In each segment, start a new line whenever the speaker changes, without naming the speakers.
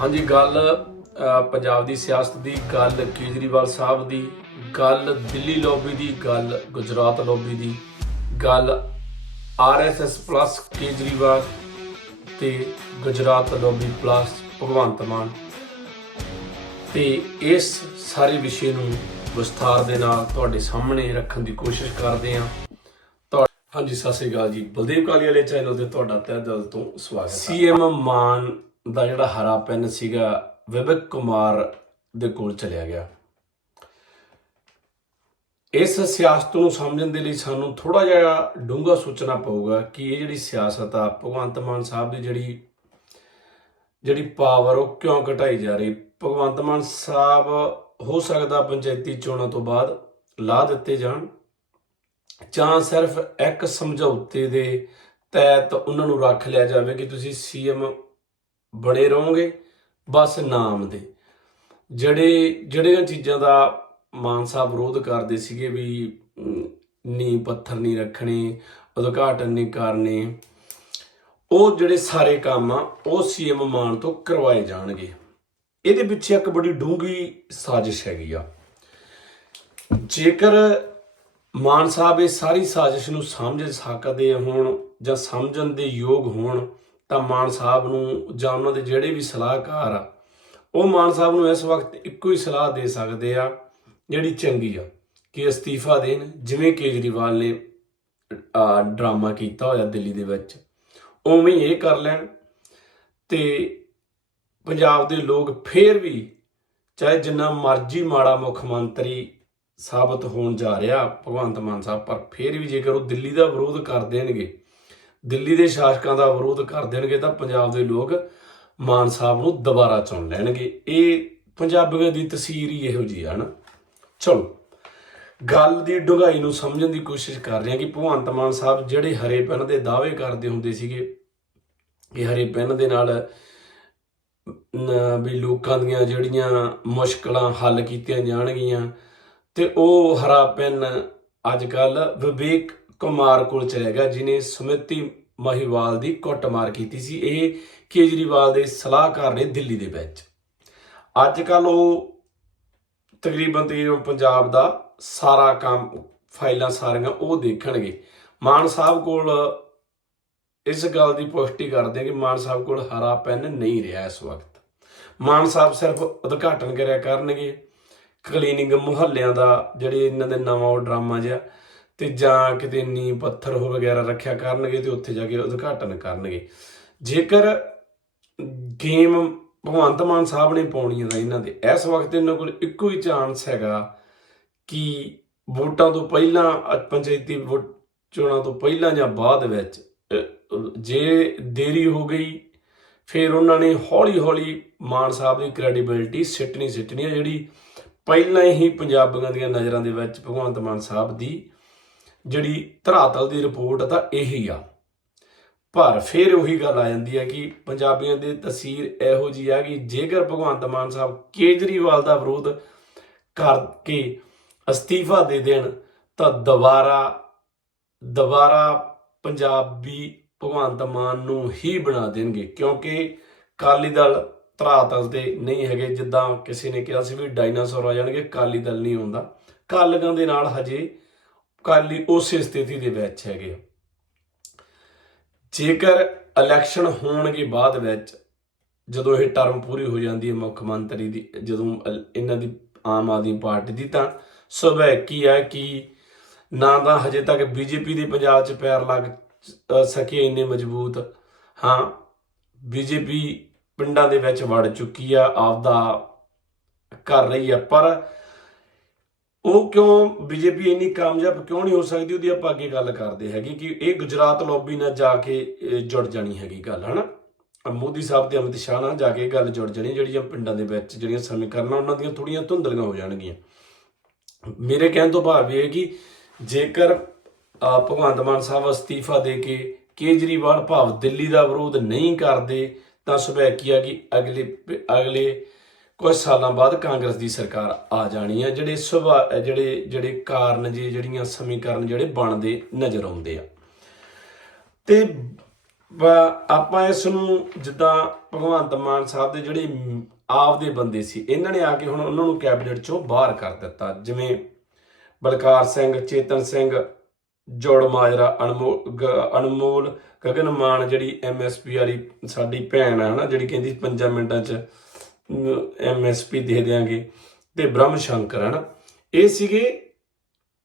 ਹਾਂਜੀ, ਗੱਲ ਪੰਜਾਬ ਦੀ ਸਿਆਸਤ ਦੀ ਗੱਲ, ਕੇਜਰੀਵਾਲ ਸਾਹਿਬ ਦੀ ਗੱਲ, ਦਿੱਲੀ ਲੌਬੀ ਦੀ ਗੱਲ, ਗੁਜਰਾਤ ਲੌਬੀ ਦੀ ਗੱਲ ਆਰਐਸਐਸ ਪਲੱਸ ਕੇਜਰੀਵਾਲ ਤੇ ਗੁਜਰਾਤ ਲੌਬੀ ਪਲੱਸ ਭਗਵੰਤ ਮਾਨ। ਤੇ ਇਸ ਸਾਰੇ ਵਿਸ਼ੇ ਨੂੰ ਵਿਸਥਾਰ ਦੇ ਨਾਲ ਤੁਹਾਡੇ ਸਾਹਮਣੇ ਰੱਖਣ ਦੀ ਕੋਸ਼ਿਸ਼ ਕਰਦੇ ਹਾਂ। ਹਾਂਜੀ, ਸਤਿ ਸ੍ਰੀ ਅਕਾਲ ਜੀ। ਬਲਦੇਵ ਕਾਲੀ ਵਾਲੇ ਚੈਨਲ ਤੇ ਤੁਹਾਡਾ ਤਹਿ ਦਿਲ ਤੋਂ ਸਵਾਗਤ ਹੈ। ਸੀਐਮ ਮਾਨ ਦਾ ਜਿਹੜਾ ਹਰਾ ਪੈਨ ਸੀਗਾ ਵਿਵੇਕ ਕੁਮਾਰ ਦੇ ਕੋਲ ਚਲਿਆ ਗਿਆ। ਇਸ ਸਿਆਸਤ ਨੂੰ ਸਮਝਣ ਦੇ ਲਈ ਸਾਨੂੰ ਥੋੜਾ ਜਿਹਾ ਡੂੰਘਾ ਸੋਚਣਾ ਪਊਗਾ ਕਿ ਇਹ ਜਿਹੜੀ ਸਿਆਸਤ ਆ, ਭਗਵੰਤ ਮਾਨ ਸਾਹਿਬ ਦੀ ਜਿਹੜੀ ਜਿਹੜੀ ਪਾਵਰ ਉਹ ਕਿਉਂ ਘਟਾਈ ਜਾ ਰਹੀ? ਭਗਵੰਤ ਮਾਨ ਸਾਹਿਬ ਹੋ ਸਕਦਾ ਪੰਚਾਇਤੀ ਚੋਣਾਂ ਤੋਂ ਬਾਅਦ ਲਾ ਦਿੱਤੇ ਜਾਣ, ਜਾਂ ਸਿਰਫ ਇੱਕ ਸਮਝੌਤੇ ਦੇ ਤਹਿਤ ਉਹਨਾਂ ਨੂੰ ਰੱਖ ਲਿਆ ਜਾਵੇ ਕਿ ਤੁਸੀਂ ਸੀਐਮ ਬਣੇ ਰਹੋਗੇ ਬਸ ਨਾਮ ਦੇ। ਜਿਹੜੇ ਜਿਹੜੀਆਂ ਚੀਜ਼ਾਂ ਦਾ ਮਾਨ ਸਾਹਿਬ ਵਿਰੋਧ ਕਰਦੇ ਸੀਗੇ ਵੀ ਅਮ, ਨੀਂਹ ਪੱਥਰ ਨਹੀਂ ਰੱਖਣੇ ਉਦਘਾਟਨ ਨਹੀਂ ਕਰਨੇ ਉਹ ਜਿਹੜੇ ਸਾਰੇ ਕੰਮ ਆ ਉਹ ਸੀਐਮ ਮਾਨ ਤੋਂ ਕਰਵਾਏ ਜਾਣਗੇ। ਇਹਦੇ ਪਿੱਛੇ ਇੱਕ ਬੜੀ ਡੂੰਘੀ ਸਾਜ਼ਿਸ਼ ਹੈਗੀ ਆ। ਜੇਕਰ ਮਾਨ ਸਾਹਿਬ ਇਹ ਸਾਰੀ ਸਾਜ਼ਿਸ਼ ਨੂੰ ਸਮਝ ਸਕਦੇ ਹੋਣ ਜਾਂ ਸਮਝਣ ਦੇ ਯੋਗ ਹੋਣ ਤਾਂ ਮਾਨ ਸਾਹਿਬ ਨੂੰ ਜਾਂ ਉਹਨਾਂ ਦੇ ਜਿਹੜੇ ਵੀ ਸਲਾਹਕਾਰ ਆ, ਉਹ ਮਾਨ ਸਾਹਿਬ ਨੂੰ ਇਸ ਵਕਤ ਇੱਕੋ ਹੀ ਸਲਾਹ ਦੇ ਸਕਦੇ ਆ, ਜਿਹੜੀ ਚੰਗੀ ਆ, ਕਿ ਅਸਤੀਫਾ ਦੇਣ, ਜਿਵੇਂ ਕੇਜਰੀਵਾਲ ਨੇ ਡਰਾਮਾ ਕੀਤਾ ਹੋਇਆ ਦਿੱਲੀ ਦੇ ਵਿੱਚ। ਉਵੇਂ ਹੀ ਇਹ ਕਰ ਲੈਣ ਤੇ ਪੰਜਾਬ ਦੇ ਲੋਕ ਫੇਰ ਵੀ ਚਾਹੇ ਜਿੰਨਾ ਮਰਜ਼ੀ ਮਾੜਾ ਮੁੱਖ ਮੰਤਰੀ ਸਾਬਤ ਹੋਣ ਜਾ ਰਿਹਾ ਭਗਵੰਤ ਮਾਨ ਸਾਹਿਬ, ਪਰ ਫੇਰ ਵੀ ਜੇਕਰ ਉਹ ਦਿੱਲੀ ਦਾ ਵਿਰੋਧ ਕਰ ਦੇਣਗੇ ਦਿੱਲੀ ਦੇ ਸ਼ਾਸਕਾਂ ਦਾ ਵਿਰੋਧ ਕਰ ਦੇਣਗੇ ਤਾਂ ਪੰਜਾਬ ਦੇ ਲੋਕ ਮਾਨ ਸਾਹਿਬ ਨੂੰ ਦੁਬਾਰਾ ਚੁਣ ਲੈਣਗੇ। ਇਹ ਪੰਜਾਬੀਆਂ ਦੀ ਤਸਵੀਰ ਹੀ ਇਹੋ ਜੀ ਹੈ ਨਾ। ਚਲੋ, ਗੱਲ ਦੀ ਡੂੰਘਾਈ ਨੂੰ ਸਮਝਣ ਦੀ ਕੋਸ਼ਿਸ਼ ਕਰ ਰਹੇ ਹਾਂ ਕਿ ਭਗਵੰਤ ਮਾਨ ਸਾਹਿਬ ਜਿਹੜੇ ਹਰੇ ਪੈਨ ਦੇ ਦਾਅਵੇ ਕਰਦੇ ਹੁੰਦੇ ਸੀਗੇ ਕਿ ਹਰੇ ਪੈਨ ਦੇ ਨਾਲ ਵੀ ਲੋਕਾਂ ਦੀਆਂ ਜਿਹੜੀਆਂ ਮੁਸ਼ਕਲਾਂ ਹੱਲ ਕੀਤੀਆਂ ਜਾਣਗੀਆਂ ਤੇ ਉਹ ਹਰਾ ਪੈਨ ਅੱਜ ਕੱਲ ਵਿਵੇਕ ਕੁਮਾਰ ਕੋਲ ਚਲੇ ਗਿਆ ਜਿਨੇ ਸੁਮਿਤੀ ਮਹੀਵਾਲ ਦੀ ਕੁੱਟਮਾਰ ਕੀਤੀ ਸੀ। ਇਹ ਕੇਜਰੀਵਾਲ ਦੇ ਸਲਾਹਕਾਰ ਨੇ ਦਿੱਲੀ ਦੇ ਵਿੱਚ। ਅੱਜ ਕੱਲ ਉਹ ਤਕਰੀਬਨ ਤਕਰੀਬਨ ਪੰਜਾਬ ਦਾ ਸਾਰਾ ਕੰਮ, ਫਾਈਲਾਂ ਸਾਰੀਆਂ ਉਹ ਦੇਖਣਗੇ। ਮਾਨ ਸਾਹਿਬ ਕੋਲ ਇਸ ਗੱਲ ਦੀ ਪੁਸ਼ਟੀ ਕਰਦੇ ਆ ਕਿ ਮਾਨ ਸਾਹਿਬ ਕੋਲ ਹਰਾ ਪੈਨ ਨਹੀਂ ਰਿਹਾ ਇਸ ਵਕਤ। ਮਾਨ ਸਾਹਿਬ ਸਿਰਫ ਉਦਘਾਟਨ ਕਰਿਆ ਕਰਨਗੇ। ਕਲੀਨਿੰਗ ਮੁਹੱਲਿਆਂ ਦਾ, ਜਿਹੜੇ ਇਹਨਾਂ ਦੇ ਨਵਾਂ ਉਹ ਡਰਾਮਾ ਜਿਹਾ ਤੇ ਜਾਂ ਕਿਤੇ ਨੀਂਹ ਪੱਥਰ ਹੋ ਵਗੈਰਾ ਰੱਖਿਆ ਕਰਨਗੇ ਤੇ ਉੱਥੇ ਜਾ ਕੇ ਉਦਘਾਟਨ ਕਰਨਗੇ। ਜੇਕਰ ਗੇਮ ਭਗਵੰਤ ਮਾਨ ਸਾਹਿਬ ਨੇ ਪਾਉਣੀ ਹੈ ਤਾਂ ਇਹਨਾਂ ਦੇ। ਇਸ ਵਕਤ ਇਹਨਾਂ ਕੋਲ ਇੱਕੋ ਹੀ ਚਾਂਸ ਹੈਗਾ ਕਿ ਵੋਟਾਂ ਤੋਂ ਪਹਿਲਾਂ, ਪੰਚਾਇਤੀ ਵੋਟ ਚੋਣਾਂ ਤੋਂ ਪਹਿਲਾਂ ਜਾਂ ਬਾਅਦ ਵਿੱਚ ਜੇ ਦੇਰੀ ਹੋ ਗਈ, ਫਿਰ ਉਹਨਾਂ ਨੇ ਹੌਲੀ ਹੌਲੀ ਮਾਨ ਸਾਹਿਬ ਦੀ ਕ੍ਰੈਡੀਬਿਲਟੀ ਸਿੱਟਣੀ ਸਿੱਟਣੀ ਹੈ। ਜਿਹੜੀ ਪਹਿਲਾਂ ਹੀ ਪੰਜਾਬੀਆਂ ਦੀਆਂ ਨਜ਼ਰਾਂ ਦੇ ਵਿੱਚ ਭਗਵੰਤ ਮਾਨ ਸਾਹਿਬ ਦੀ ਜਿਹੜੀ ਧਰਾਤਲ ਦੀ ਰਿਪੋਰਟ ਤਾਂ ਇਹੀ ਆ। ਪਰ ਫਿਰ ਉਹੀ ਗੱਲ ਆ ਜਾਂਦੀ ਹੈ ਕਿ ਪੰਜਾਬੀਆਂ ਦੀ ਤਸਵੀਰ ਇਹੋ ਜੀ ਆ ਕਿ ਜੇਕਰ ਭਗਵੰਤ ਮਾਨ ਸਾਹਿਬ ਕੇਜਰੀਵਾਲ ਦਾ ਵਿਰੋਧ ਕਰਕੇ ਅਸਤੀਫਾ ਦੇ ਦੇਣ, ਤਾਂ ਦੁਬਾਰਾ ਦੁਬਾਰਾ ਪੰਜਾਬੀ ਭਗਵੰਤ ਮਾਨ ਨੂੰ ਹੀ ਬਣਾ ਦੇਣਗੇ। ਕਿਉਂਕਿ ਕਾਲੀ ਦਲ ਧਰਾਤਲ ਤੇ ਨਹੀਂ ਹੈਗੇ, ਜਿੱਦਾਂ ਕਿਸੇ ਨੇ ਕਿਹਾ ਸੀ ਵੀ ਡਾਇਨਾਸੌਰ ਆ ਜਾਣਗੇ ਕਾਲੀ ਦਲ ਨਹੀਂ ਹੁੰਦਾ। ਕਾਲੀਆਂ ਦੇ ਨਾਲ ਹਜੇ ਕਾਲੀ ਉਸੇ ਸਥਿਤੀ ਦੇ ਵਿੱਚ ਹੈਗੇ ਆ। ਜੇਕਰ ਇਲੈਕਸ਼ਨ ਹੋਣਗੇ ਬਾਅਦ ਵਿੱਚ, ਜਦੋਂ ਇਹ ਟਰਮ ਪੂਰੀ ਹੋ ਜਾਂਦੀ ਹੈ ਮੁੱਖ ਮੰਤਰੀ ਦੀ, ਜਦੋਂ ਇਹਨਾਂ ਦੀ ਆਮ ਆਦਮੀ ਪਾਰਟੀ ਦੀ, ਤਾਂ ਸੁਭਾਅ ਕੀ ਹੈ ਕਿ ਨਾ ਤਾਂ ਹਜੇ ਤੱਕ ਬੀਜੇਪੀ ਦੇ ਪੰਜਾਬ 'ਚ ਪੈਰ ਲੱਗ ਸਕੇ ਇੰਨੇ ਮਜ਼ਬੂਤ ਹਾਂ, ਬੀਜੇਪੀ ਪਿੰਡਾਂ ਦੇ ਵਿੱਚ ਵੜ ਚੁੱਕੀ ਆ, ਆਪਦਾ ਕਰ ਰਹੀ ਆ, ਪਰ ਉਹ ਕਿਉਂ ਬੀਜੇਪੀ ਇੰਨੀ ਕਾਮਯਾਬ ਕਿਉਂ ਨਹੀਂ ਹੋ ਸਕਦੀ? ਉਹਦੀ ਆਪਾਂ ਅੱਗੇ ਗੱਲ ਕਰਦੇ ਹੈਗੇ ਕਿ ਇਹ ਗੁਜਰਾਤ ਲੌਬੀ ਨਾਲ ਜਾ ਕੇ ਜੁੜ ਜਾਣੀ ਹੈਗੀ ਗੱਲ, ਹਨਾ? ਅਹ, ਮੋਦੀ ਸਾਹਿਬ ਤੇ ਅਮਿਤ ਸ਼ਾਹ ਨਾਲ ਜਾ ਕੇ ਇਹ ਗੱਲ ਜੁੜ ਜਾਣੀ, ਜਿਹੜੀਆਂ ਪਿੰਡਾਂ ਦੇ ਵਿੱਚ ਜਿਹੜੀਆਂ ਸਮੀਕਰਨਾਂ, ਉਹਨਾਂ ਦੀਆਂ ਥੋੜੀਆਂ ਧੁੰਦਲੀਆਂ ਹੋ ਜਾਣਗੀਆਂ। ਮੇਰੇ ਕਹਿਣ ਤੋਂ ਭਾਵ ਇਹ ਹੈ ਕਿ ਜੇਕਰ ਭਗਵੰਤ ਮਾਨ ਸਾਹਿਬ ਅਸਤੀਫਾ ਦੇ ਕੇ ਕੇਜਰੀਵਾਲ ਭਾਵ ਦਿੱਲੀ ਦਾ ਵਿਰੋਧ ਨਹੀਂ ਕਰਦੇ, ਤਾਂ ਸੁਭਾਅ ਆ ਕਿ ਅਗਲੇ ਅਗਲੇ ਕੁਝ ਸਾਲਾਂ ਬਾਅਦ ਕਾਂਗਰਸ ਦੀ ਸਰਕਾਰ ਆ ਜਾਣੀ ਹੈ ਜਿਹੜੇ ਸੁਭਾ ਜਿਹੜੇ ਜਿਹੜੇ ਕਾਰਨ ਜੀ, ਜਿਹੜੀਆਂ ਸਮੀਕਰਨ ਜਿਹੜੇ ਬਣਦੇ ਨਜ਼ਰ ਆਉਂਦੇ ਆ। ਤੇ ਆਪਾਂ ਇਸ ਨੂੰ ਜਿੱਦਾਂ ਭਗਵੰਤ ਮਾਨ ਸਾਹਿਬ ਦੇ ਜਿਹੜੇ ਆਪਦੇ ਬੰਦੇ ਸੀ, ਇਹਨਾਂ ਨੇ ਆ ਕੇ ਹੁਣ ਉਹਨਾਂ ਨੂੰ ਕੈਬਨਿਟ ਚੋਂ ਬਾਹਰ ਕਰ ਦਿੱਤਾ, ਜਿਵੇਂ ਬਲਕਾਰ ਸਿੰਘ, ਚੇਤਨ ਸਿੰਘ, ਜੋੜ ਮਾਜਰਾ ਅਨਮੋਲ ਗ- ਅਨਮੋਲ, ਗਗਨ ਮਾਨ ਜਿਹੜੀ ਐਮਐਸਪੀ ਵਾਲੀ ਸਾਡੀ ਭੈਣ ਆ ਹਨਾ, ਜਿਹੜੀ ਕਹਿੰਦੀ 5 ਮਿੰਟਾਂ ਚ ਐਮਐਸਪੀ ਦੇ ਦੇਾਂਗੇ ਤੇ ਬ੍ਰਹਮ ਸ਼ੰਕਰ ਹਨਾ। ਇਹ ਸੀਗੇ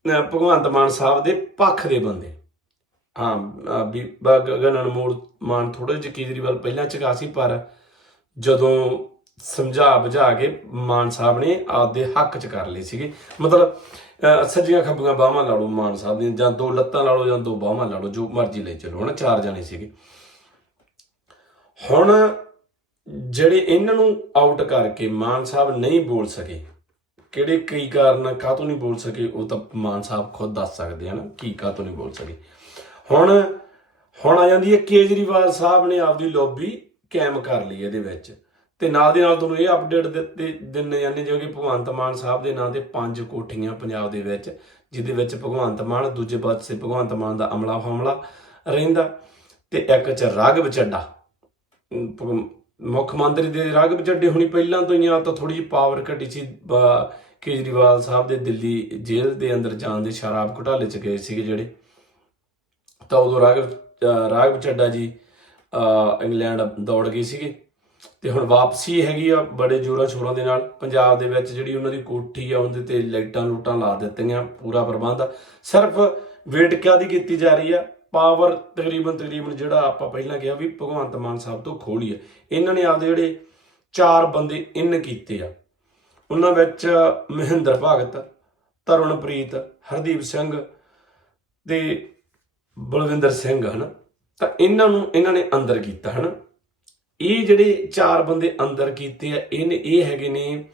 ਭਗਵੰਤ ਮਾਨ ਸਾਹਿਬ ਦੇ ਪੱਖ ਦੇ ਬੰਦੇ। ਹਾਂ ਵੀ ਗਗਨ ਅਨਮੋਲ ਮਾਨ ਥੋੜੇ ਜਿਹੇ ਕੇਜਰੀਵਾਲ ਪਹਿਲਾਂ ਚਕਾ ਸੀ, ਪਰ ਜਦੋਂ ਸਮਝਾ ਬੁਝਾ ਕੇ ਮਾਨ ਸਾਹਿਬ ਨੇ ਆਪਦੇ ਹੱਕ ਚ ਕਰ ਲਈ ਸੀਗੇ। ਮਤਲਬ, ਅਹ ਸੱਜੀਆਂ ਖੱਬੀਆਂ ਬਾਹਾਂ ਲਾ ਲਓ ਮਾਨ ਸਾਹਿਬ ਦੀਆਂ, ਜਾਂ ਦੋ ਲੱਤਾਂ ਲਾ ਲਓ ਜਾਂ ਦੋ ਬਾਹਾਂ ਲਾ ਲਓ, ਜੋ ਮਰਜ਼ੀ ਲੈ ਚਲੋ ਹਨਾ, ਚਾਰ ਜਣੇ ਸੀਗੇ। ਹੁਣ ਜਿਹੜੇ ਇਹਨਾਂ ਨੂੰ ਆਊਟ ਕਰਕੇ ਮਾਨ ਸਾਹਿਬ ਨਹੀਂ ਬੋਲ ਸਕੇ, ਕਿਹੜੇ ਕਈ ਕਾਰਨ ਕਾਹਤੋਂ ਨਹੀਂ ਬੋਲ ਸਕੇ, ਉਹ ਤਾਂ ਮਾਨ ਸਾਹਿਬ ਖੁਦ ਦੱਸ ਸਕਦੇ ਹਨ ਕੀ ਕਾਹਤੋਂ ਨਹੀਂ ਬੋਲ ਸਕੇ। ਹੁਣ ਹੁਣ ਆ ਜਾਂਦੀ ਹੈ ਕੇਜਰੀਵਾਲ ਸਾਹਿਬ ਨੇ ਆਪਦੀ ਲੌਬੀ ਕਾਇਮ ਕਰ ਲਈ ਇਹਦੇ ਵਿੱਚ। ਤੇ ਨਾਲ ਦੀ ਨਾਲ ਤੁਹਾਨੂੰ ਇਹ ਅਪਡੇਟ ਦਿੱਤੇ ਦਿੰਨੇ ਜਾਂਦੇ ਜਿਵੇਂ ਕਿ ਭਗਵੰਤ ਮਾਨ ਸਾਹਿਬ ਦੇ ਨਾਂ ਤੇ ਪੰਜ ਕੋਠੀਆਂ ਪੰਜਾਬ ਦੇ ਵਿੱਚ, ਜਿਹਦੇ ਵਿੱਚ ਭਗਵੰਤ ਮਾਨ, ਦੂਜੇ ਪਾਸੇ ਭਗਵੰਤ ਮਾਨ ਦਾ ਅਮਲਾ ਫਾਮਲਾ ਰਹਿੰਦਾ ਤੇ ਇੱਕ ਚ ਰਾਘਵ ਚੱਡਾ ਭਗ- ਮੁੱਖ ਮੰਤਰੀ ਦੇ ਰਾਘਵ ਚੱਡੇ ਹੁਣੀ ਪਹਿਲਾਂ ਤੋਂ ਹੀ ਆ, ਤਾਂ ਥੋੜੀ ਜਿਹੀ ਪਾਵਰ ਘਟੀ ਸੀ, ਬ- ਕੇਜਰੀਵਾਲ ਸਾਹਿਬ ਦੇ ਦਿੱਲੀ ਜੇਲ੍ਹ ਦੇ ਅੰਦਰ ਜਾਣ ਦੇ ਸ਼ਰਾਬ ਘੁਟਾਲੇ ਚ ਗਏ ਸੀਗੇ ਜਿਹੜੇ। ਤਾਂ ਉਦੋਂ ਰਾਘਵ ਰਾਘਵ ਚੱਡਾ ਜੀ ਇੰਗਲੈਂਡ ਦੌੜ ਗਏ ਸੀਗੇ। ਤੇ ਹੁਣ ਵਾਪਸੀ ਹੈਗੀ ਆ ਬੜੇ ਜੋਰਾਂ ਸ਼ੋਰਾਂ ਦੇ ਨਾਲ। ਪੰਜਾਬ ਦੇ ਵਿੱਚ ਜਿਹੜੀ ਉਹਨਾਂ ਦੀ ਕੋਠੀ ਆ, ਉਹਦੇ ਤੇ ਲਾਈਟਾਂ ਲੂਟਾਂ ਲਾ ਦਿੱਤੀਆਂ, ਪੂਰਾ ਪ੍ਰਬੰਧ ਸਿਰਫ ਵੇਟ ਕਾਦੀ ਕੀਤੀ ਜਾ ਰਹੀ ਆ? ਪਾਵਰ ਤਕਰੀਬਨ ਤਕਰੀਬਨ ਜਿਹੜਾ ਆਪਾਂ ਪਹਿਲਾਂ ਕਿਹਾ ਵੀ ਭਗਵੰਤ ਮਾਨ ਸਾਹਿਬ ਤੋਂ ਖੋਲੀ ਆ ਇਹਨਾਂ ਨੇ ਆਪਦੇ ਜਿਹੜੇ ਚਾਰ ਬੰਦੇ ਇਨ ਕੀਤੇ ਆ। ਉਹਨਾਂ ਵਿੱਚ ਮਹਿੰਦਰ ਭਗਤ, ਤਰੁਣਪ੍ਰੀਤ, ਹਰਦੀਪ ਸਿੰਘ ਤੇ ਬਲਵਿੰਦਰ ਸਿੰਘ ਹਨ। ਤਾਂ ਇਹਨਾਂ ਨੂੰ ਇਹਨਾਂ ਨੇ ਅੰਦਰ ਕੀਤਾ ਹਨ। ਇਹ ਜਿਹੜੇ ਚਾਰ ਬੰਦੇ ਅੰਦਰ ਕੀਤੇ ਆ, ਇਹਨੇ ਇਹ ਹੈਗੇ ਨੇ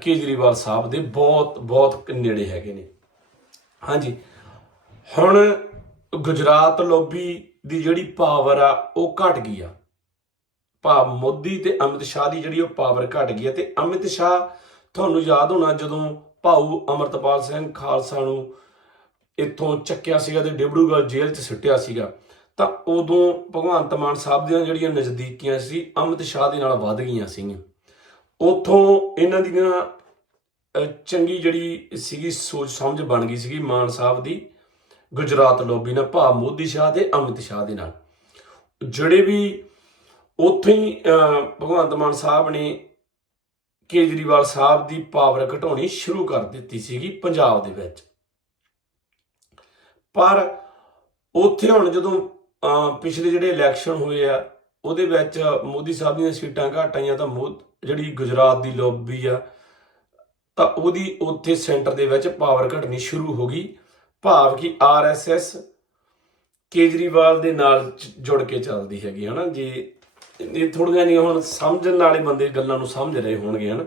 ਕੇਜਰੀਵਾਲ ਸਾਹਿਬ ਦੇ ਬਹੁਤ ਬਹੁਤ ਨੇੜੇ ਹੈਗੇ ਨੇ। ਹਾਂਜੀ। ਹੁਣ ਗੁਜਰਾਤ ਲੋਬੀ ਦੀ ਜਿਹੜੀ ਪਾਵਰ ਆ, ਉਹ ਘਟ ਗਈ ਆ। ਭਾਵ ਮੋਦੀ ਤੇ ਅਮਿਤ ਸ਼ਾਹ ਦੀ ਜਿਹੜੀ ਉਹ ਪਾਵਰ ਘਟ ਗਈ ਆ ਤੇ ਅਮਿਤ ਸ਼ਾਹ, ਤੁਹਾਨੂੰ ਯਾਦ ਹੋਣਾ ਜਦੋਂ ਭਾਊ ਅਮਰਤਪਾਲ ਸਿੰਘ ਖਾਲਸਾ ਨੂੰ ਇੱਥੋਂ ਚੱਕਿਆ ਸੀਗਾ ਤੇ ਡਿਬੜੂਗੜ੍ਹ ਜੇਲ੍ਹ 'ਚ ਸਿੱਟਿਆ ਸੀਗਾ, ਤਾਂ ਉਦੋਂ ਭਗਵੰਤ ਮਾਨ ਸਾਹਿਬ ਦੀਆਂ ਜਿਹੜੀਆਂ ਨਜ਼ਦੀਕੀਆਂ ਸੀ, ਅਮਿਤ ਸ਼ਾਹ ਦੇ ਨਾਲ ਵੱਧ ਗਈਆਂ ਸੀਗੀਆਂ। ਉਥੋਂ ਇਹਨਾਂ ਦੀਆਂ ਚੰਗੀ ਜਿਹੜੀ ਸੀਗੀ ਸੋਚ ਸਮਝ ਬਣ ਗਈ ਸੀਗੀ ਮਾਨ ਸਾਹਿਬ ਦੀ। ਗੁਜਰਾਤ ਲੋਬੀ ਨਾਲ ਭਾ ਮੋਦੀ ਸ਼ਾਹ ਤੇ ਅਮਿਤ ਸ਼ਾਹ ਦੇ ਨਾਲ। ਜਿਹੜੇ ਵੀ ਉੱਥੇ ਹੀ ਭਗਵੰਤ ਮਾਨ ਸਾਹਿਬ ਨੇ ਕੇਜਰੀਵਾਲ ਸਾਹਿਬ ਦੀ ਪਾਵਰ ਘਟਾਉਣੀ ਸ਼ੁਰੂ ਕਰ ਦਿੱਤੀ ਸੀਗੀ ਪੰਜਾਬ ਦੇ ਵਿੱਚ। ਪਰ ਉੱਥੇ ਹੁਣ ਜਦੋਂ ਪਿਛਲੇ ਜਿਹੜੇ ਇਲੈਕਸ਼ਨ ਹੋਏ ਆ, ਉਹਦੇ ਵਿੱਚ ਮੋਦੀ ਸਾਹਿਬ ਦੀਆਂ ਸੀਟਾਂ ਘੱਟ ਆਈਆਂ ਤਾਂ ਮੋ, ਜਿਹੜੀ ਗੁਜਰਾਤ ਦੀ ਲੌਬੀ ਆ, ਤਾਂ ਉਹਦੀ ਉੱਥੇ ਸੈਂਟਰ ਦੇ ਵਿੱਚ ਪਾਵਰ ਘਟਣੀ ਸ਼ੁਰੂ ਹੋ ਗਈ। ਭਾਵ ਕਿ ਆਰਐਸਐਸ ਕੇਜਰੀਵਾਲ ਦੇ ਨਾਲ ਜੁੜ ਕੇ ਚੱਲਦੀ ਹੈਗੀ, ਹਨਾ? ਜੇ ਇਹ ਥੋੜੀਆਂ ਨਹੀਂ ਹੁਣ ਸਮਝਣ ਵਾਲੇ ਬੰਦੇ ਗੱਲਾਂ ਨੂੰ ਸਮਝ ਰਹੇ ਹੋਣਗੇ, ਹਨਾ?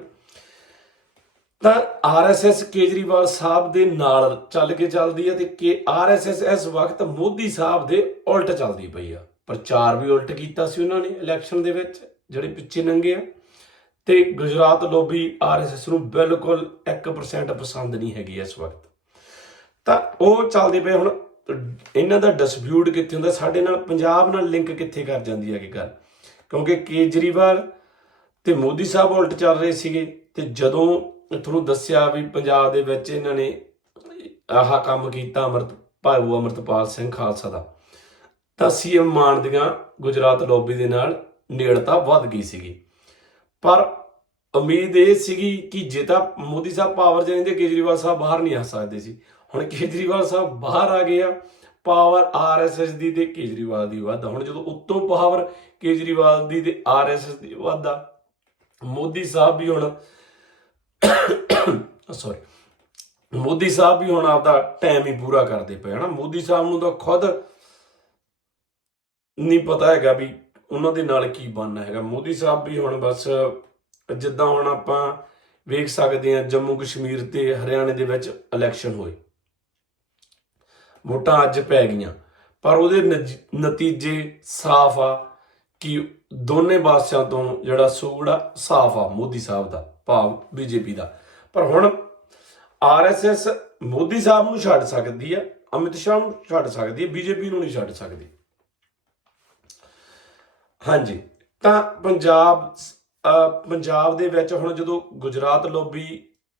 ਤਾਂ ਆਰਐਸਐਸ ਕੇਜਰੀਵਾਲ ਸਾਹਿਬ ਦੇ ਨਾਲ ਚੱਲ ਕੇ ਚੱਲਦੀ ਹੈ ਤੇ ਕਿ ਆਰਐਸਐਸ ਇਸ ਵਕਤ ਮੋਦੀ ਸਾਹਿਬ ਦੇ ਉਲਟ ਚੱਲਦੀ ਪਈ ਆ। ਪ੍ਰਚਾਰ ਵੀ ਉਲਟ ਕੀਤਾ ਸੀ ਉਹਨਾਂ ਨੇ ਇਲੈਕਸ਼ਨ ਦੇ ਵਿੱਚ, ਜਿਹੜੇ ਪਿੱਛੇ ਨੰਗੇ ਆ। ਤੇ ਗੁਜਰਾਤ ਲੋਬੀ ਆਰਐਸਐਸ ਨੂੰ ਬਿਲਕੁਲ 1% ਪਸੰਦ ਨਹੀਂ ਹੈਗੀ ਇਸ ਵਕਤ। ਤਾਂ ਉਹ ਚੱਲਦੇ ਪਏ ਹੁਣ। ਇਹਨਾਂ ਦਾ ਡਿਸਪਿਊਟ ਕਿੱਥੇ ਹੁੰਦਾ, ਸਾਡੇ ਨਾਲ, ਪੰਜਾਬ ਨਾਲ ਲਿੰਕ ਕਿੱਥੇ ਕਰ ਜਾਂਦੀ ਹੈ ਕਿ ਗੱਲ? ਕਿਉਂਕਿ ਕੇਜਰੀਵਾਲ ਤੇ ਮੋਦੀ ਸਾਹਿਬ ਉਲਟ ਚੱਲ ਰਹੇ ਸੀਗੇ ਤੇ ਜਦੋਂ ਤੁਹਾਨੂੰ ਦੱਸਿਆ ਵੀ ਪੰਜਾਬ ਦੇ ਵਿੱਚ ਇਹਨਾਂ ਨੇ ਆਹ ਕੰਮ ਕੀਤਾ ਅਮਰਤ ਭਾਊ ਅਮਰਤਪਾਲ ਸਿੰਘ ਖਾਲਸਾ ਦਾ, ਤਾਂ ਸੀਐਮ ਮਾਨ ਦੀਆਂ ਗੁਜਰਾਤ ਲੋਬੀ ਦੇ ਨਾਲ ਨੇੜਤਾ ਵੱਧ ਗਈ ਸੀਗੀ। ਪਰ ਉਮੀਦ ਇਹ ਸੀਗੀ ਕਿ ਜੇ ਤਾਂ ਮੋਦੀ ਸਾਹਿਬ ਪਾਵਰ 'ਚ ਰਹਿੰਦੇ, ਕੇਜਰੀਵਾਲ ਸਾਹਿਬ ਬਾਹਰ ਨਹੀਂ ਆ ਸਕਦੇ ਸੀ। ਹੁਣ ਕੇਜਰੀਵਾਲ ਸਾਹਿਬ ਬਾਹਰ ਆ ਗਏ ਆ ਪਾਵਰ ਆਰਐਸਐਸ ਦੀ ਤੇ ਕੇਜਰੀਵਾਲ ਦੀ ਵਾਧਾ ਹੁਣ ਜਦੋਂ ਉੱਤੋਂ ਪਾਵਰ ਕੇਜਰੀਵਾਲ ਦੀ ਤੇ ਆਰਐਸਐਸ ਦੀ ਵਾਧਾ ਮੋਦੀ ਸਾਹਿਬ ਵੀ ਹੁਣ ਸੌਰੀ ਮੋਦੀ ਸਾਹਿਬ ਵੀ ਹੁਣ ਆਪਦਾ ਟਾਈਮ ਹੀ ਪੂਰਾ ਕਰਦੇ ਪਏ ਹਨਾ ਮੋਦੀ ਸਾਹਿਬ ਨੂੰ ਤਾਂ ਖੁਦ ਨਹੀਂ ਪਤਾ ਹੈਗਾ ਵੀ ਉਹਨਾਂ ਦੇ ਨਾਲ ਕੀ ਬਣਨਾ ਹੈਗਾ। ਮੋਦੀ ਸਾਹਿਬ ਵੀ ਹੁਣ ਬਸ ਜਿੱਦਾਂ ਹੁਣ ਆਪਾਂ ਵੇਖ ਸਕਦੇ ਹਾਂ ਜੰਮੂ ਕਸ਼ਮੀਰ ਤੇ ਹਰਿਆਣੇ ਦੇ ਵਿੱਚ ਇਲੈਕਸ਼ਨ ਹੋਏ। ਵੋਟਾਂ ਅੱਜ ਪੈ ਗਈਆਂ। ਪਰ ਉਹਦੇ ਨਤੀਜੇ ਸਾਫ਼ ਆ ਕਿ ਦੋਨੇ ਪਾਸਿਆਂ ਤੋਂ ਜਿਹੜਾ ਸੂਗੜਾ ਸਾਫ਼ ਆ ਮੋਦੀ ਸਾਹਿਬ ਦਾ, ਭਾਵ ਬੀਜੇਪੀ ਦਾ। ਪਰ ਹੁਣ ਆਰਐਸਐਸ ਮੋਦੀ ਸਾਹਿਬ ਨੂੰ ਛੱਡ ਸਕਦੀ ਆ, ਅਮਿਤ ਸ਼ਾਹ ਨੂੰ ਛੱਡ ਸਕਦੀ ਹੈ ਬੀਜੇਪੀ ਨੂੰ ਨਹੀਂ ਛੱਡ ਸਕਦੀ। ਹਾਂਜੀ, ਤਾਂ ਪੰਜਾਬ ਪੰਜਾਬ ਦੇ ਵਿੱਚ ਹੁਣ ਜਦੋਂ ਗੁਜਰਾਤ ਲੋਬੀ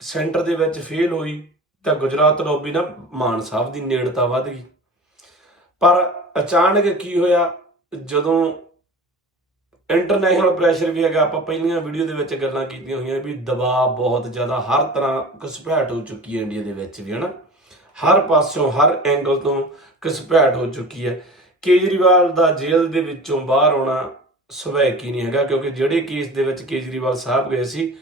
ਸੈਂਟਰ ਦੇ ਵਿੱਚ ਫੇਲ ਹੋਈ ਤਾਂ ਗੁਜਰਾਤ ਲੋਬੀ ਨਾ ਮਾਨ ਸਾਹਿਬ ਦੀ ਨੇੜਤਾ ਵੱਧ ਗਈ। ਪਰ ਅਚਾਨਕ ਕੀ ਹੋਇਆ, ਜਦੋਂ ਇੰਟਰਨੈਸ਼ਨਲ ਪ੍ਰੈਸ਼ਰ ਵੀ ਹੈਗਾ, ਆਪਾਂ ਪਹਿਲੀਆਂ ਵੀਡੀਓ ਦੇ ਵਿੱਚ ਗੱਲਾਂ ਕੀਤੀਆਂ ਹੋਈਆਂ ਵੀ ਦਬਾਅ ਬਹੁਤ ਜ਼ਿਆਦਾ, ਹਰ ਤਰ੍ਹਾਂ ਘਸਪੈਠ ਹੋ ਚੁੱਕੀ ਹੈ ਇੰਡੀਆ ਦੇ ਵਿੱਚ ਵੀ, ਹਨਾ? ਹਰ ਪਾਸਿਓਂ, ਹਰ ਐਂਗਲ ਤੋਂ ਘਸਪੈਠ ਹੋ ਚੁੱਕੀ ਹੈ। ਕੇਜਰੀਵਾਲ ਦਾ ਜੇਲ੍ਹ ਦੇ ਵਿੱਚੋਂ ਬਾਹਰ ਆਉਣਾ ਸੁਭਾਵਿਕ ਹੀ ਨਹੀਂ ਹੈਗਾ, ਕਿਉਂਕਿ ਜਿਹੜੇ ਕੇਸ ਦੇ ਵਿੱਚ ਕੇਜਰੀਵਾਲ ਸਾਹਿਬ ਗਏ ਸੀ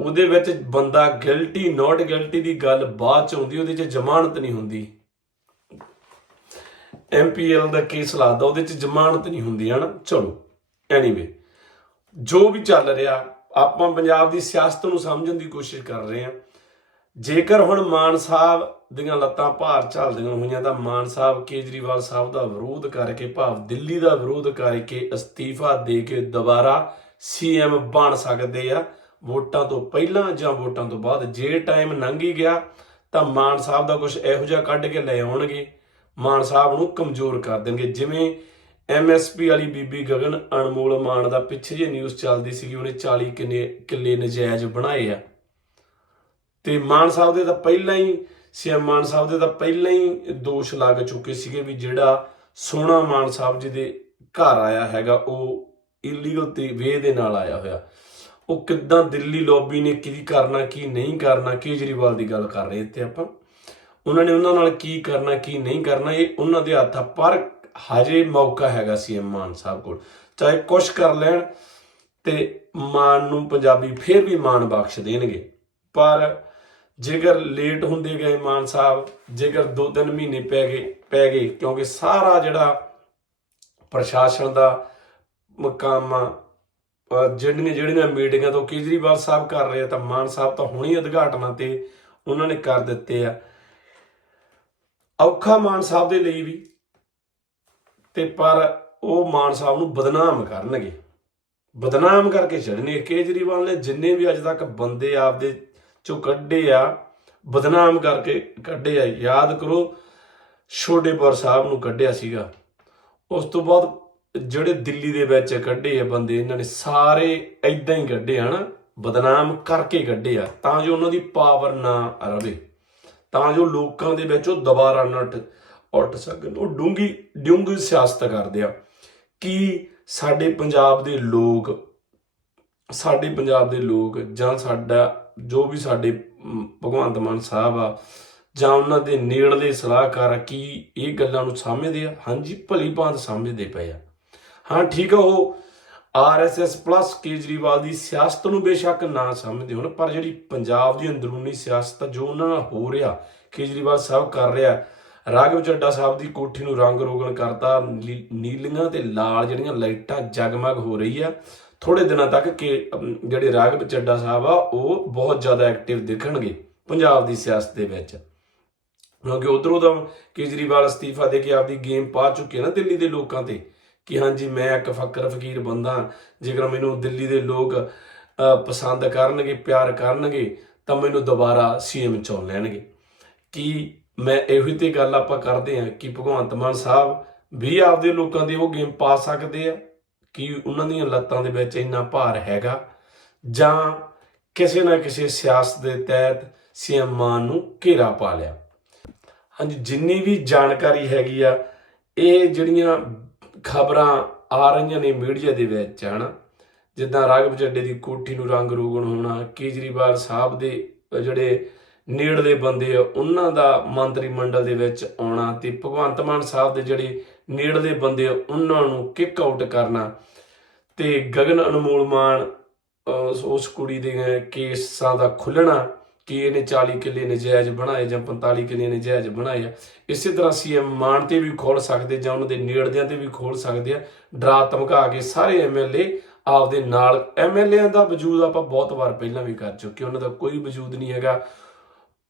ਉਹਦੇ ਵਿੱਚ ਬੰਦਾ ਗਿਲਟੀ ਨਾਟ ਗਿਲਟੀ ਦੀ ਗੱਲ ਬਾਅਦ ਚ ਆਉਂਦੀ, ਉਹਦੇ ਚ ਜ਼ਮਾਨਤ ਨਹੀਂ ਹੁੰਦੀ। ਐਮਪੀਐਲ ਦਾ ਕੇਸ ਲਾਦਾ ਉਹਦੇ ਚ ਜ਼ਮਾਨਤ ਨਹੀਂ ਹੁੰਦੀ, ਹਨਾ? ਚਲੋ ਐਨੀਵੇ ਜੋ ਵੀ ਚੱਲ ਰਿਹਾ, ਆਪਾਂ ਪੰਜਾਬ ਦੀ ਸਿਆਸਤ ਨੂੰ ਸਮਝਣ ਦੀ ਕੋਸ਼ਿਸ਼ ਕਰ ਰਹੇ ਹਾਂ। ਜੇਕਰ ਹੁਣ ਮਾਨ ਸਾਹਿਬ ਦੀਆਂ ਲੱਤਾਂ ਭਾਰ ਝੱਲਦੀਆਂ ਹੋਈਆਂ, ਤਾਂ ਮਾਨ ਸਾਹਿਬ ਕੇਜਰੀਵਾਲ ਸਾਹਿਬ ਦਾ ਵਿਰੋਧ ਕਰਕੇ, ਭਾਵ ਦਿੱਲੀ ਦਾ ਵਿਰੋਧ ਕਰਕੇ ਅਸਤੀਫਾ ਦੇ ਕੇ ਦੁਬਾਰਾ ਸੀਐਮ ਬਣ ਸਕਦੇ ਆ। ਵੋਟਾਂ ਤੋਂ ਪਹਿਲਾਂ ਜਾਂ ਵੋਟਾਂ ਤੋਂ ਬਾਅਦ ਜੇ ਟਾਈਮ ਲੰਘ ਹੀ ਗਿਆ, ਤਾਂ ਮਾਨ ਸਾਹਿਬ ਦਾ ਕੁਝ ਇਹੋ ਜਿਹਾ ਕੱਢ ਕੇ ਲੈ ਆਉਣਗੇ। ਮਾਨ ਸਾਹਿਬ ਨੂੰ ਕਮਜ਼ੋਰ ਕਰ ਦੇਣਗੇ। ਜਿਵੇਂ ਐਮਐਸਪੀ ਵਾਲੀ ਬੀਬੀ ਗਗਨ ਅਨਮੋਲ ਮਾਨ ਦਾ ਪਿੱਛੇ ਜੇ ਨਿਊਜ਼ ਚੱਲਦੀ ਸੀਗੀ, ਉਹਨੇ 40 ਕਿੰਨੇ ਕਿੱਲੇ ਨਜਾਇਜ਼ ਬਣਾਏ ਆ। ਤੇ ਮਾਨ ਸਾਹਿਬ ਦੇ ਤਾਂ ਪਹਿਲਾਂ ਹੀ, ਸੀਐਮ ਮਾਨ ਸਾਹਿਬ ਦੇ ਤਾਂ ਪਹਿਲਾਂ ਹੀ ਦੋਸ਼ ਲੱਗ ਚੁੱਕੇ ਸੀਗੇ ਵੀ ਜਿਹੜਾ ਸੋਨਾ ਮਾਨ ਸਾਹਿਬ ਜੀ ਦੇ ਘਰ ਆਇਆ ਹੈਗਾ, ਉਹ ਇਲੀਗਲ ਤੇ ਵੇ ਦੇ ਨਾਲ ਆਇਆ ਹੋਇਆ। ਉਹ ਕਿੱਦਾਂ ਦਿੱਲੀ ਲੌਬੀ ਨੇ ਕੀ ਕਰਨਾ, ਕੀ ਨਹੀਂ ਕਰਨਾ, ਕੇਜਰੀਵਾਲ ਦੀ ਗੱਲ ਕਰ ਰਹੇ ਇੱਥੇ ਆਪਾਂ। ਉਹਨਾਂ ਨੇ ਉਹਨਾਂ ਨਾਲ ਕੀ ਕਰਨਾ, ਕੀ ਨਹੀਂ ਕਰਨਾ, ਇਹ ਉਹਨਾਂ ਦੇ ਹੱਥ ਆ ਪਰ ਹਜੇ ਮੌਕਾ ਹੈਗਾ ਸੀਐਮ ਮਾਨ ਸਾਹਿਬ ਕੋਲ। ਚਾਹੇ ਕੁਛ ਕਰ ਲੈਣ ਤੇ ਮਾਨ ਨੂੰ ਪੰਜਾਬੀ ਫੇਰ ਵੀ ਮਾਨ ਬਖਸ਼ ਦੇਣਗੇ। ਪਰ ਜੇਕਰ ਲੇਟ ਹੁੰਦੇ ਗਏ ਮਾਨ ਸਾਹਿਬ, ਜੇਕਰ 2-3 ਮਹੀਨੇ ਪੈ ਗਏ ਪੈ ਗਏ, ਕਿਉਂਕਿ ਸਾਰਾ ਜਿਹੜਾ ਪ੍ਰਸ਼ਾਸਨ ਦਾ ਮਕਾਮ ਆ ਜਿਹੜੀਆਂ ਜਿਹੜੀਆਂ ਮੀਟਿੰਗਾਂ ਤੋਂ ਕੇਜਰੀਵਾਲ ਸਾਹਿਬ ਕਰ ਰਹੇ ਆ ਤਾਂ ਮਾਨ ਸਾਹਿਬ ਤਾਂ ਹੁਣੀ ਉਦਘਾਟਨਾਂ ਤੇ ਉਹਨਾਂ ਨੇ ਕਰ ਦਿੱਤੇ ਆ। ਔਖਾ ਮਾਨ ਸਾਹਿਬ ਦੇ ਲਈ ਵੀ ਤੇ ਪਰ ਉਹ ਮਾਨ ਸਾਹਿਬ ਨੂੰ ਬਦਨਾਮ ਕਰਨਗੇ। ਬਦਨਾਮ ਕਰਕੇ ਛੱਡਣਗੇ। ਕੇਜਰੀਵਾਲ ਨੇ ਜਿੰਨੇ ਵੀ ਅੱਜ ਤੱਕ ਬੰਦੇ ਆਪਦੇ ਚੋਂ ਕੱਢੇ ਆ, ਬਦਨਾਮ ਕਰਕੇ ਕੱਢੇ ਆ, ਯਾਦ ਕਰੋ, ਛੋਟੇਪੁਰ ਸਾਹਿਬ ਨੂੰ ਕੱਢਿਆ ਸੀਗਾ। ਉਸ ਤੋਂ ਬਾਅਦ ਜਿਹੜੇ ਦਿੱਲੀ ਦੇ ਵਿੱਚ ਕੱਢੇ ਆ ਬੰਦੇ ਇਹਨਾਂ ਨੇ ਸਾਰੇ ਐਦਾਂ ਹੀ ਕੱਢੇ ਆ ਨਾ ਬਦਨਾਮ ਕਰਕੇ ਕੱਢੇ ਆ ਤਾਂ ਜੋ ਉਹਨਾਂ ਦੀ ਪਾਵਰ ਨਾ ਰਵੇ ਤਾਂ ਜੋ ਲੋਕਾਂ ਦੇ ਵਿੱਚ ਉਹ ਦੁਬਾਰਾ ਨਾ ਉੱਠ ਉੱਠ ਸਕਣ। ਉਹ ਡੂੰਗੀ ਡੂੰਗੀ ਸਿਆਸਤ ਕਰਦੇ ਆ ਕੀ ਸਾਡੇ ਪੰਜਾਬ ਦੇ ਲੋਕ ਸਾਡੇ ਪੰਜਾਬ ਦੇ ਲੋਕ ਜਾਂ ਸਾਡਾ ਜੋ ਵੀ ਸਾਡੇ ਭਗਵੰਤ ਮਾਨ ਸਾਹਿਬ ਆ ਜਾਂ ਉਹਨਾਂ ਦੇ ਨੇੜਲੇ ਸਲਾਹਕਾਰ ਆ, ਕੀ ਇਹ ਗੱਲਾਂ ਨੂੰ ਸਮਝਦੇ ਆ? ਹਾਂਜੀ ਭਲੀ ਭਾਂਤ ਸਮਝਦੇ ਪਏ ਆ। ਹਾਂ, ਠੀਕ ਆ ਉਹ। ਆਰਐਸਐਸ ਪਲੱਸ ਕੇਜਰੀਵਾਲ ਦੀ ਸਿਆਸਤ ਨੂੰ ਬੇਸ਼ੱਕ ਨਾ ਸਮਝਦੇ ਹੋਣ, ਪਰ ਜਿਹੜੀ ਪੰਜਾਬ ਦੀ ਅੰਦਰੂਨੀ ਸਿਆਸਤ ਜੋ ਉਹਨਾਂ ਨਾਲ ਹੋ ਰਿਹਾ, ਕੇਜਰੀਵਾਲ ਸਾਹਿਬ ਕਰ ਰਿਹਾ, ਰਾਘਵ ਚੱਡਾ ਸਾਹਿਬ ਦੀ ਕੋਠੀ ਨੂੰ ਰੰਗ ਰੋਗਨ ਕਰਤਾ, ਨੀ- ਨੀਲੀਆਂ ਤੇ ਲਾਲ ਜਿਹੜੀਆਂ ਲਾਈਟਾਂ ਜਗਮਗ ਹੋ ਰਹੀ ਆ ਥੋੜੇ ਦਿਨਾਂ ਤੱਕ ਕਿ ਜਿਹੜੇ ਰਾਘਵ ਚੱਡਾ ਸਾਹਿਬ ਆ, ਉਹ ਬਹੁਤ ਜ਼ਿਆਦਾ ਐਕਟਿਵ ਦਿਖਣਗੇ ਪੰਜਾਬ ਦੀ ਸਿਆਸਤ ਦੇ ਵਿੱਚ। ਕਿਉਂਕਿ ਉਧਰੋਂ ਤਾਂ ਕੇਜਰੀਵਾਲ ਅਸਤੀਫਾ ਦੇ ਕੇ ਆਪਦੀ ਗੇਮ ਪਾ ਚੁੱਕੇ ਨਾ ਦਿੱਲੀ ਦੇ ਲੋਕਾਂ ਤੇ। ਕਿ ਹਾਂਜੀ ਮੈਂ ਇੱਕ ਫਕਰ ਫਕੀਰ ਬੰਦਾ ਜੇਕਰ ਮੈਨੂੰ ਦਿੱਲੀ ਦੇ ਲੋਕ ਪਸੰਦ ਕਰਨਗੇ, ਪਿਆਰ ਕਰਨਗੇ, ਤਾਂ ਮੈਨੂੰ ਦੁਬਾਰਾ ਸੀਐਮ ਚੁਣ ਲੈਣਗੇ। ਕਿ ਮੈਂ ਇਹੋ ਹੀ ਤੇ ਗੱਲ ਆਪਾਂ ਕਰਦੇ ਹਾਂ ਕਿ ਭਗਵੰਤ ਮਾਨ ਸਾਹਿਬ ਵੀ ਆਪਦੇ ਲੋਕਾਂ ਦੀ ਉਹ ਗੇਮ ਪਾ ਸਕਦੇ ਆ? ਕਿ ਉਹਨਾਂ ਦੀਆਂ ਲੱਤਾਂ ਦੇ ਵਿੱਚ ਇੰਨਾ ਭਾਰ ਹੈਗਾ? ਜਾਂ ਕਿਸੇ ਨਾ ਕਿਸੇ ਸਿਆਸਤ ਦੇ ਤਹਿਤ ਸੀਐਮ ਮਾਨ ਨੂੰ ਘੇਰਾ ਪਾ ਲਿਆ? ਹਾਂਜੀ, ਜਿੰਨੀ ਵੀ ਜਾਣਕਾਰੀ ਹੈਗੀ ਆ, ਇਹ ਜਿਹੜੀਆਂ ਖਬਰਾਂ ਆ ਰਹੀਆਂ ਨੇ ਮੀਡੀਆ ਦੇ ਵਿੱਚ, ਹਨਾ? ਜਿੱਦਾਂ ਰਾਘਵ ਚੱਡੇ ਦੀ ਕੋਠੀ ਨੂੰ ਰੰਗ ਰੋਗਣ ਹੋਣਾ, ਕੇਜਰੀਵਾਲ ਸਾਹਿਬ ਦੇ ਜਿਹੜੇ ਨੇੜਲੇ ਬੰਦੇ ਆ, ਉਹਨਾਂ ਦਾ ਮੰਤਰੀ ਮੰਡਲ ਦੇ ਵਿੱਚ ਆਉਣਾ ਤੇ ਭਗਵੰਤ ਮਾਨ ਸਾਹਿਬ ਦੇ ਜਿਹੜੇ ਨੇੜਲੇ ਬੰਦੇ ਆ, ਉਹਨਾਂ ਨੂੰ ਕਿੱਕ ਆਊਟ ਕਰਨਾ। ਤੇ ਗਗਨ ਅਨਮੋਲ ਮਾਨ ਉਸ ਕੁੜੀ ਦੇ ਕੇਸਾਂ ਦਾ ਖੁੱਲਣਾ ਕਿ ਇਹਨੇ 40 ਕਿੱਲੇ ਨਜਾਇਜ਼ ਬਣਾਏ ਜਾਂ 45 ਕਿੱਲੇ ਨਜਾਇਜ਼ ਬਣਾਏ ਆ। ਇਸੇ ਤਰ੍ਹਾਂ ਸੀਐਮ ਮਾਨ ਤੇ ਵੀ ਖੋਲ ਸਕਦੇ ਜਾਂ ਉਹਨਾਂ ਦੇ ਨੇੜਦਿਆਂ ਤੇ ਵੀ ਖੋਲ ਸਕਦੇ ਆ। ਡਰਾ ਧਮਕਾ ਕੇ ਸਾਰੇ ਐਮਐਲਏ ਆਪਦੇ ਨਾਲ ਐਮਐਲਏਆਂ ਦਾ ਵਜੂਦ ਆਪਾਂ ਬਹੁਤ ਵਾਰ ਪਹਿਲਾਂ ਵੀ ਕਰ ਚੁੱਕੇ ਉਹਨਾਂ ਦਾ ਕੋਈ ਵਜੂਦ ਨਹੀਂ ਹੈਗਾ।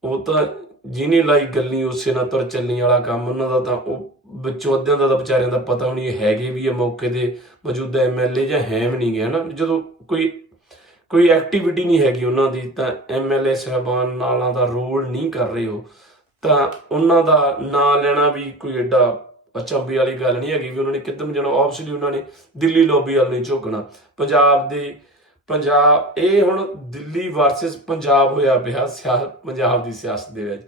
ਉਹ ਤਾਂ ਜਿਹਨੇ ਲਾਈ ਗੱਲੀ, ਉਸੇ ਨਾਲ ਤੁਰ ਚੱਲਣੀ ਵਾਲਾ ਕੰਮ ਉਹਨਾਂ ਦਾ ਤਾਂ ਉਹ ਵਿਚੋਦਿਆਂ ਦਾ ਤਾਂ ਵਿਚਾਰਿਆਂ ਦਾ ਪਤਾ ਨਹੀਂ ਹੈਗੇ ਵੀ ਇਹ ਮੌਕੇ ਦੇ ਮੌਜੂਦਾ ਐਮਐਲਏ ਜਾਂ ਹੈ ਵੀ ਨਹੀਂ ਗਿਆ ਹਨਾ? ਜਦੋਂ ਕੋਈ ਕੋਈ ਐਕਟੀਵਿਟੀ ਨਹੀਂ ਹੈਗੀ ਉਹਨਾਂ ਦੀ, ਤਾਂ ਐਮਐਲਏ ਸਹਿਬਾਨ ਨਾਲਾਂ ਦਾ ਰੋਲ ਨਹੀਂ ਕਰ ਰਹੇ ਹੋ ਤਾਂ ਉਹਨਾਂ ਦਾ ਨਾਂ ਲੈਣਾ ਵੀ ਕੋਈ ਐਡਾ ਅਚੰਬੇ ਵਾਲੀ ਗੱਲ ਨਹੀਂ ਹੈਗੀ ਵੀ ਉਹਨਾਂ ਨੇ ਕਿੱਧਰ ਜਾਣਾ। ਆਬਵੀਅਸਲੀ ਉਹਨਾਂ ਨੇ ਦਿੱਲੀ ਲੌਬੀ ਵੱਲ ਨਹੀਂ ਝੁਕਣਾ। ਪੰਜਾਬ ਦੇ, ਪੰਜਾਬ, ਇਹ ਹੁਣ ਦਿੱਲੀ ਵਰਸਸ ਪੰਜਾਬ ਹੋਇਆ ਪਿਆ ਸਿਆਸਤ ਪੰਜਾਬ ਦੀ ਸਿਆਸਤ ਦੇ ਵਿੱਚ।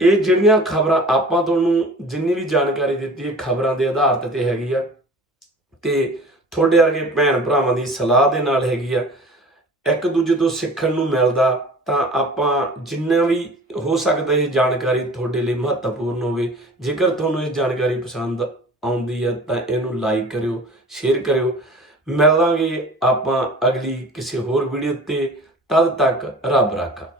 ਇਹ ਜਿਹੜੀਆਂ ਖਬਰਾਂ ਆਪਾਂ ਤੁਹਾਨੂੰ ਜਿੰਨੀ ਵੀ ਜਾਣਕਾਰੀ ਦਿੱਤੀ ਹੈ, ਖਬਰਾਂ ਦੇ ਆਧਾਰ ਤੇ ਤੇ ਹੈਗੀ ਆ। ਤੇ ਤੁਹਾਡੇ ਵਰਗੇ ਭੈਣ ਭਰਾਵਾਂ ਦੀ ਸਲਾਹ ਦੇ ਨਾਲ ਹੈਗੀ ਆ। ਇੱਕ ਦੂਜੇ ਤੋਂ ਸਿੱਖਣ ਨੂੰ ਮਿਲਦਾ, ਤਾਂ ਆਪਾਂ ਜਿੰਨਾ ਵੀ ਹੋ ਸਕਦਾ ਇਹ ਜਾਣਕਾਰੀ ਤੁਹਾਡੇ ਲਈ ਮਹੱਤਵਪੂਰਨ ਹੋਵੇ। ਜੇਕਰ ਤੁਹਾਨੂੰ ਇਹ ਜਾਣਕਾਰੀ ਪਸੰਦ ਆਉਂਦੀ ਹੈ, ਤਾਂ ਇਹਨੂੰ ਲਾਈਕ ਕਰਿਓ ਸ਼ੇਅਰ ਕਰਿਓ। ਮਿਲਾਂਗੇ ਆਪਾਂ ਅਗਲੀ ਕਿਸੇ ਹੋਰ ਵੀਡੀਓ ਤੇ। ਤਦ ਤੱਕ ਰੱਬ ਰਾਖਾ।